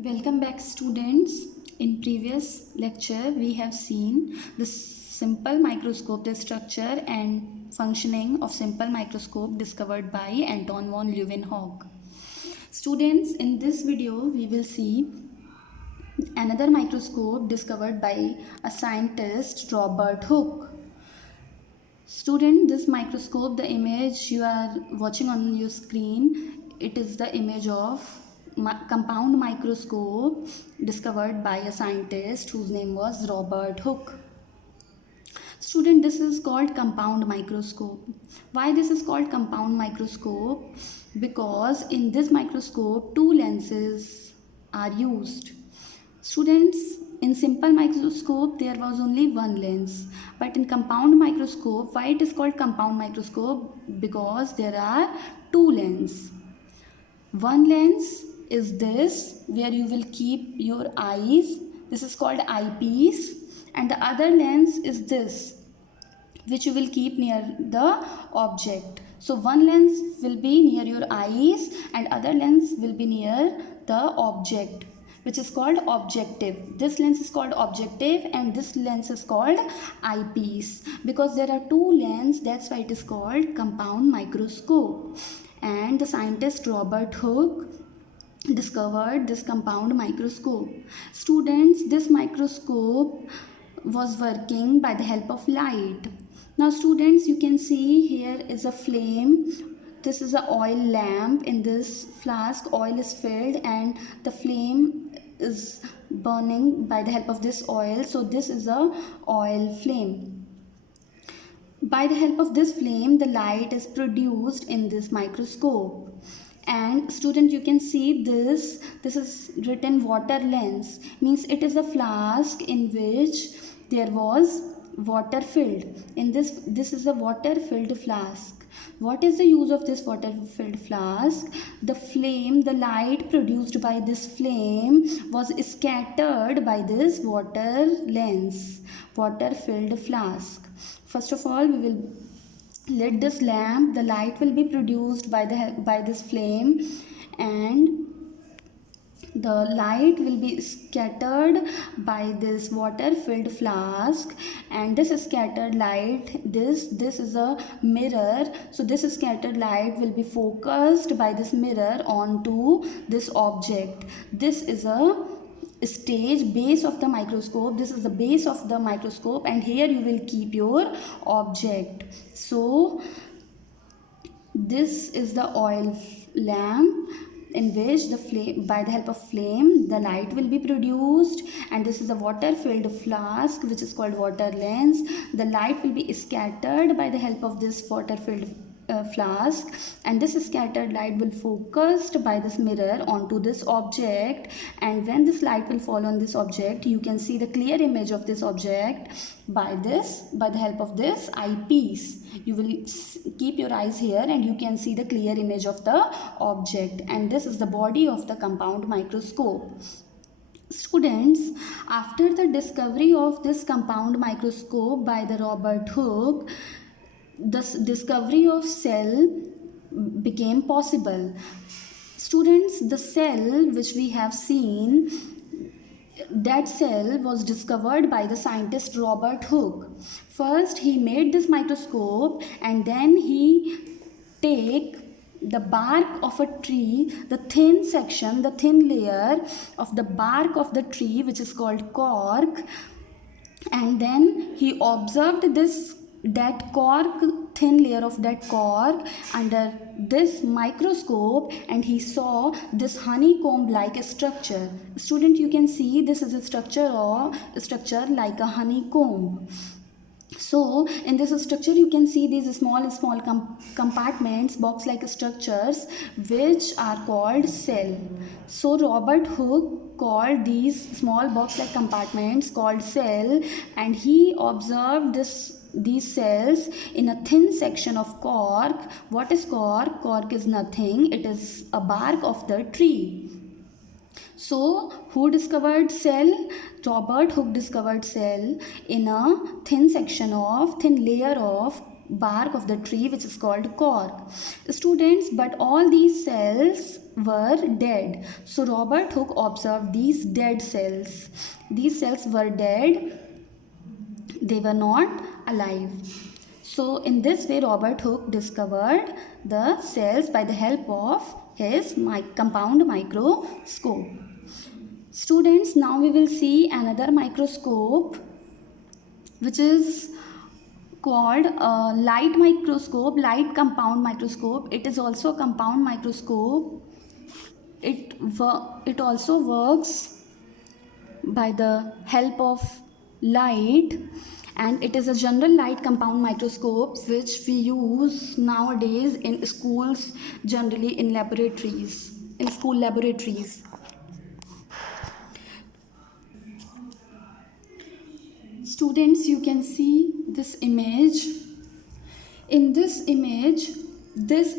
Welcome back, students. In previous lecture we have seen the simple microscope, the structure and functioning of simple microscope discovered by Anton von Leeuwenhoek. Students, in this video we will see another microscope discovered by a scientist, Robert Hooke. Student, this microscope, the image you are watching on your screen, it is the image of compound microscope discovered by a scientist whose name was Robert Hooke. Student, this is called compound microscope. Why this is called compound microscope? Because in this microscope two lenses are used. Students, in simple microscope there was only one lens, but in compound microscope, why it is called compound microscope? Because there are two lenses. One lens is this, where you will keep your eyes, this is called eyepiece, and the other lens is this, which you will keep near the object. So one lens will be near your eyes and other lens will be near the object, which is called objective. This lens is called objective and this lens is called eyepiece. Because there are two lenses, that's why it is called compound microscope. And the scientist Robert Hooke discovered this compound microscope. Students, this microscope was working by the help of light. Now students, you can see here is a flame. This is an oil lamp. In this flask oil is filled and the flame is burning by the help of this oil. So this is a oil flame. By the help of this flame, the light is produced in this microscope. And student, you can see this is written water lens, means it is a flask in which there was water filled. In this is a water filled flask. What is the use of this water filled flask? The flame, the light produced by this flame was scattered by this water lens, water filled flask. First of all, we will lit this lamp. The light will be produced by this flame and the light will be scattered by this water filled flask, and this scattered light, this is a mirror, so this scattered light will be focused by this mirror onto this object. This is a stage, base of the microscope. This is the base of the microscope and here you will keep your object. So this is the oil lamp in which the flame, by the help of flame, the light will be produced, and this is a water filled flask which is called water lens. The light will be scattered by the help of this water filled flask, and this scattered light will focused by this mirror onto this object, and when this light will fall on this object, you can see the clear image of this object by the help of this eyepiece. You will keep your eyes here and you can see the clear image of the object, and this is the body of the compound microscope. Students, after the discovery of this compound microscope by the Robert Hooke, the discovery of cell became possible. Students, the cell which we have seen, that cell was discovered by the scientist Robert Hooke. First he made this microscope and then he take the bark of a tree, the thin section, the thin layer of the bark of the tree, which is called cork, and then he observed that cork, thin layer of that cork under this microscope, and he saw this honeycomb like structure. Student, you can see this is a structure like a honeycomb. So in this structure you can see these small compartments, box like structures, which are called cell. So Robert Hooke called these small box like compartments called cell, and he observed these cells in a thin section of cork. What is cork? Cork is nothing, it is a bark of the tree. So who discovered cell? Robert Hooke discovered cell in a thin layer of bark of the tree, which is called cork. Students, but all these cells were dead. So Robert Hooke observed these dead cells. These cells were dead, they were not alive. So in this way, Robert Hooke discovered the cells by the help of his compound microscope. Students, now we will see another microscope which is called light microscope, light compound microscope. It is also a compound microscope. It also works by the help of light, and it is a general light compound microscope which we use nowadays in schools, generally in laboratories, in school laboratories. Students, you can see this image. In this image, this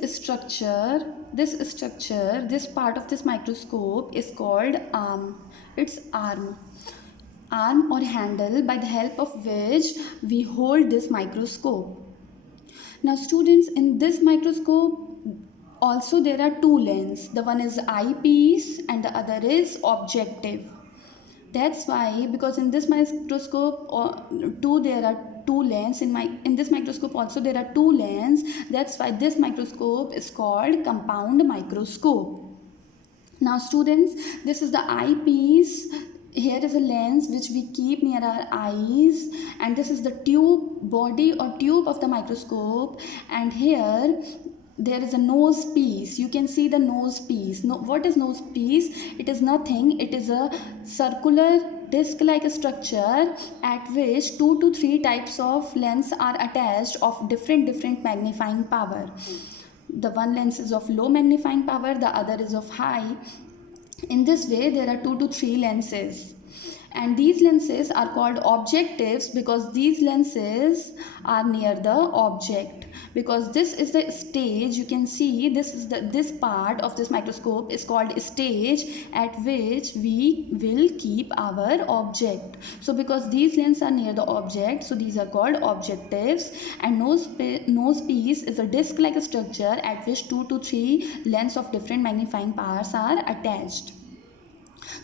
part of this microscope is called arm. It's arm or handle by the help of which we hold this microscope. Now students, in this microscope also there are two lenses. The one is eyepiece and the other is objective. That's why, because in this microscope there are two lenses. In this microscope also there are two lenses. That's why this microscope is called compound microscope. Now students, this is the eyepiece. Here is a lens which we keep near our eyes, and this is the body or tube of the microscope, and here there is a nose piece. You can see the nose piece. What is nose piece? It is nothing. It is a circular disc-like structure at which 2 to 3 types of lens are attached of different magnifying power. The one lens is of low magnifying power, the other is of high. In this way, there are 2 to 3 lenses. And these lenses are called objectives because these lenses are near the object. Because this is the stage, you can see this part of this microscope is called stage at which we will keep our object. So because these lenses are near the object, so these are called objectives. And nose piece is a disc-like structure at which 2 to 3 lenses of different magnifying powers are attached.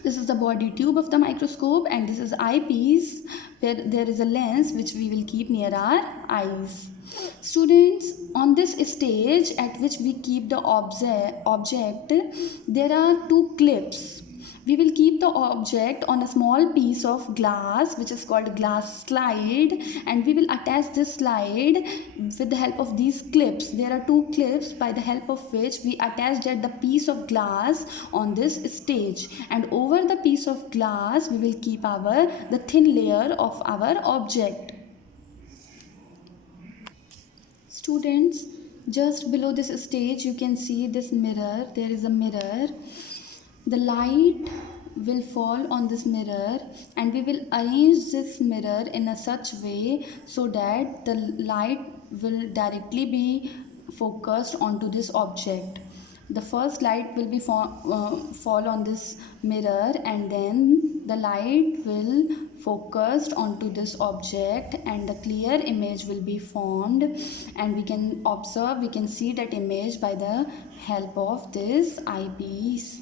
This is the body tube of the microscope, and this is eyepiece where there is a lens which we will keep near our eyes. Students, on this stage at which we keep the object, there are 2 clips. We will keep the object on a small piece of glass which is called glass slide, and we will attach this slide with the help of these clips. There are 2 clips by the help of which we attach the piece of glass on this stage, and over the piece of glass we will keep the thin layer of our object. Students, just below this stage you can see this mirror. There is a mirror. The light will fall on this mirror, and we will arrange this mirror in a such way so that the light will directly be focused onto this object. The first light will be fall on this mirror, and then the light will focused onto this object, and the clear image will be formed, and we can observe, we can see that image by the help of this eyepiece.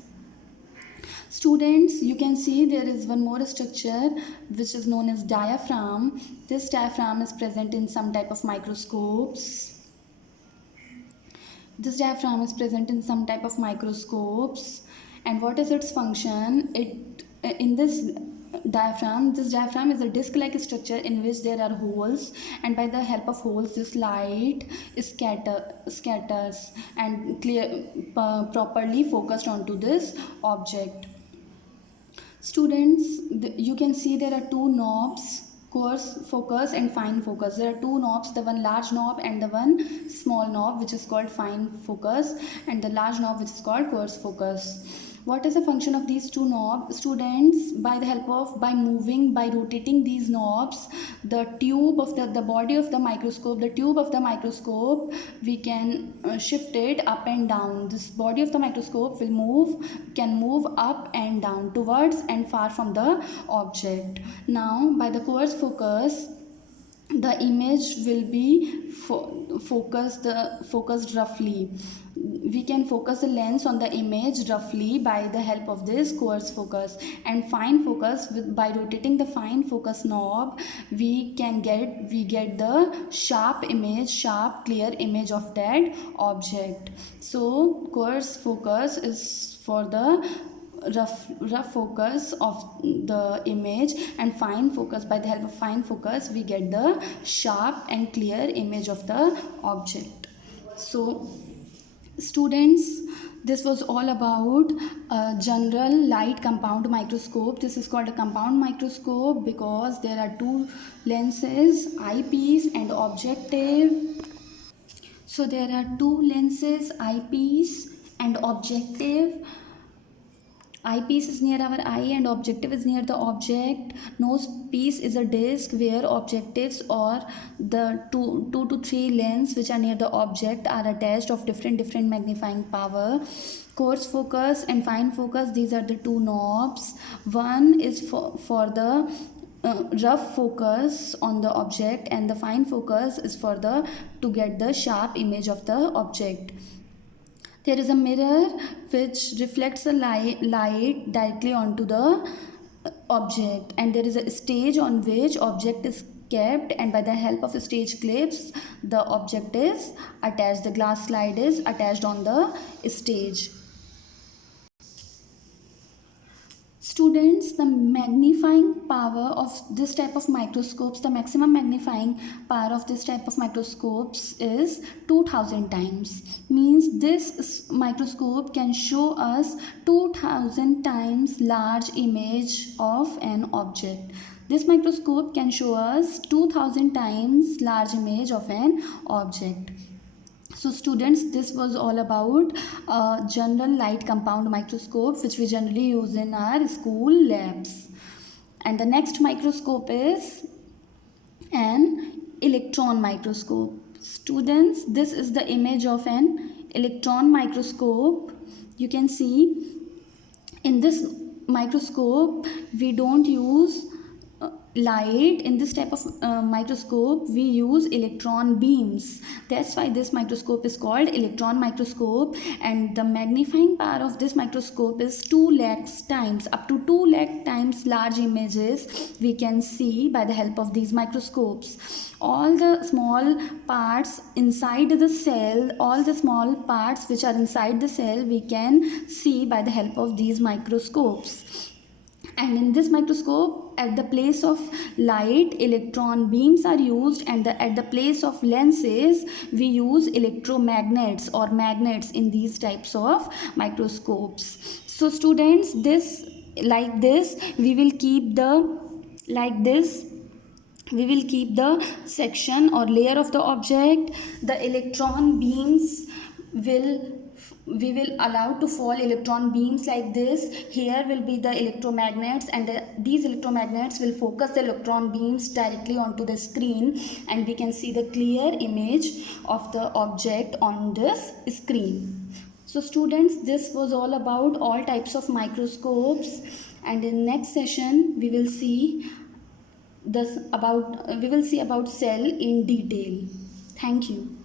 Students, you can see there is one more structure which is known as diaphragm. This diaphragm is present in some type of microscopes. This diaphragm is present in some type of microscopes. And what is its function? This diaphragm is a disc-like structure in which there are holes, and by the help of holes this light scatters and properly focused onto this object. Students, you can see there are 2 knobs, coarse focus and fine focus. There are 2 knobs, the one large knob and the one small knob which is called fine focus, and the large knob which is called coarse focus. What is the function of these 2 knobs? Students, by rotating these knobs, the tube of the body of the microscope, the tube of the microscope, we can shift it up and down. This body of the microscope can move up and down, towards and far from the object. Now, by the coarse focus, the image will be focused roughly. We can focus the lens on the image roughly by the help of this coarse focus. And fine focus, by rotating the fine focus knob, we get the sharp clear image of that object. So coarse focus is for the rough focus of the image, and fine focus, by the help of fine focus we get the sharp and clear image of the object. So students, this was all about a general light compound microscope. This is called a compound microscope because there are two lenses, eyepiece and objective. So there are two lenses, eyepiece and objective. Eyepiece is near our eye and objective is near the object. Nose piece is a disc where objectives or the two to three lens which are near the object are attached of different magnifying power. Coarse focus and fine focus, these are the two knobs. One is for the rough focus on the object, and the fine focus is for the to get the sharp image of the object. There is a mirror which reflects the light directly onto the object, and there is a stage on which object is kept, and by the help of stage clips the object is attached, the glass slide is attached on the stage. Students, the magnifying power of this type of microscopes, the maximum magnifying power of this type of microscopes is 2000 times. Means this microscope can show us 2000 times large image of an object. This microscope can show us 2000 times large image of an object. So students, this was all about general light compound microscope which we generally use in our school labs. And the next microscope is an electron microscope. Students, this is the image of an electron microscope. You can see in this microscope we don't use light. In this type of microscope we use electron beams. That's why this microscope is called electron microscope, and the magnifying power of this microscope is 2 lakhs times. Up to 2 lakh times large images we can see by the help of these microscopes. All the small parts inside the cell, all the small parts which are inside the cell we can see by the help of these microscopes. And in this microscope, at the place of light, electron beams are used, and at the place of lenses we use electromagnets or magnets in these types of microscopes. So students, we will keep the section or layer of the object. The electron beams we will allow to fall electron beams like this. Here will be the electromagnets, and these electromagnets will focus the electron beams directly onto the screen, and we can see the clear image of the object on this screen. So students, this was all about all types of microscopes, and in next session we will see about cell in detail. Thank you.